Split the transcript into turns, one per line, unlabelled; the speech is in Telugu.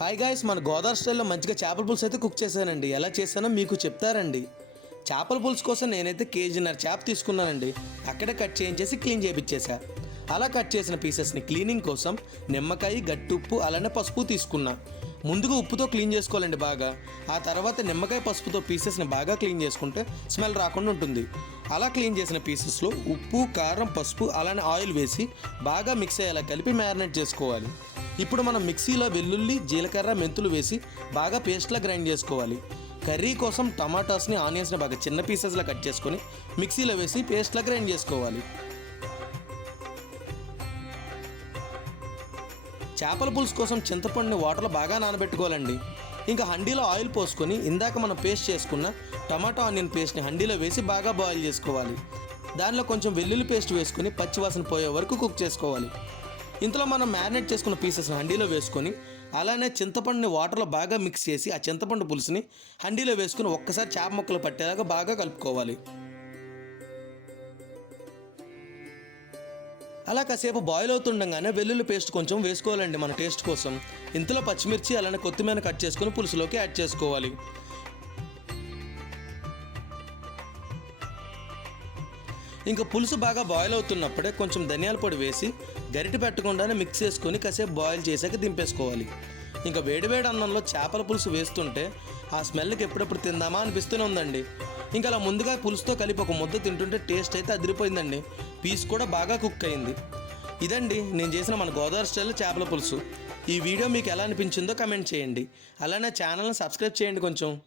హాయ్ గాయస్ మన గోదావరి స్టైల్లో మంచిగా చేపల పులుసు అయితే కుక్ చేశానండి. ఎలా చేశానో మీకు చెప్తారండి. చేపల పులుసు కోసం నేనైతే కేజీన్నర చేప తీసుకున్నానండి. అక్కడే కట్ చేయించేసి క్లీన్ చేయించేసా అలా కట్ చేసిన పీసెస్ని క్లీనింగ్ కోసం నిమ్మకాయ గట్టుప్పు అలానే పసుపు తీసుకున్నా. ముందుగా ఉప్పుతో క్లీన్ చేసుకోవాలండి బాగా. ఆ తర్వాత నిమ్మకాయ పసుపుతో పీసెస్ని బాగా క్లీన్ చేసుకుంటే స్మెల్ రాకుండా ఉంటుంది. అలా క్లీన్ చేసిన పీసెస్లో ఉప్పు కారం పసుపు అలానే ఆయిల్ వేసి బాగా మిక్స్ అయ్యేలా కలిపి మ్యారినేట్ చేసుకోవాలి. ఇప్పుడు మనం మిక్సీలో వెల్లుల్లి జీలకర్ర మెంతులు వేసి బాగా పేస్ట్లా గ్రైండ్ చేసుకోవాలి. కర్రీ కోసం టమాటాస్ని ఆనియన్స్ని బాగా చిన్న పీసెస్లా కట్ చేసుకొని మిక్సీలో వేసి పేస్ట్లా గ్రైండ్ చేసుకోవాలి. చేపల పులుసు కోసం చింతపండుని వాటర్లో బాగా నానబెట్టుకోవాలండి. ఇంకా హండీలో ఆయిల్ పోసుకొని ఇందాక మనం పేస్ట్ చేసుకున్న టమాటో ఆనియన్ పేస్ట్ని హండీలో వేసి బాగా బాయిల్ చేసుకోవాలి. దానిలో కొంచెం వెల్లుల్లి పేస్ట్ వేసుకొని పచ్చివాసన పోయే వరకు కుక్ చేసుకోవాలి. ఇంతలో మనం మ్యారినేట్ చేసుకున్న పీసెస్ని హండీలో వేసుకొని అలానే చింతపండుని వాటర్లో బాగా మిక్స్ చేసి ఆ చింతపండు పులుసుని హండీలో వేసుకొని ఒక్కసారి చేప ముక్కలు పట్టేలాగా బాగా కలుపుకోవాలి. అలా కాసేపు బాయిల్ అవుతుండగానే వెల్లుల్లి పేస్ట్ కొంచెం వేసుకోవాలండి మన టేస్ట్ కోసం. ఇంతలో పచ్చిమిర్చి అలానే కొత్తిమీర కట్ చేసుకొని పులుసులోకి యాడ్ చేసుకోవాలి. ఇంకా పులుసు బాగా బాయిల్ అవుతున్నప్పుడే కొంచెం ధనియాల పొడి వేసి గరిటె పెట్టకుండానే మిక్స్ చేసుకొని కాసేపు బాయిల్ చేశాక దింపేసుకోవాలి. ఇంకా వేడివేడి అన్నంలో చేపల పులుసు వేస్తుంటే ఆ స్మెల్కి ఎప్పుడెప్పుడు తిందామా అనిపిస్తూనే ఉందండి. ఇంకా అలా ముందుగా పులుసుతో కలిపి ఒక ముద్ద తింటుంటే టేస్ట్ అయితే అదిరిపోయిందండి. పీస్ కూడా బాగా కుక్ అయింది. ఇదండి నేను చేసిన మన గోదావరి స్టైల్ చేపల పులుసు. ఈ వీడియో మీకు ఎలా అనిపించిందో కమెంట్ చేయండి. అలానే ఛానల్ని సబ్స్క్రైబ్ చేయండి కొంచెం.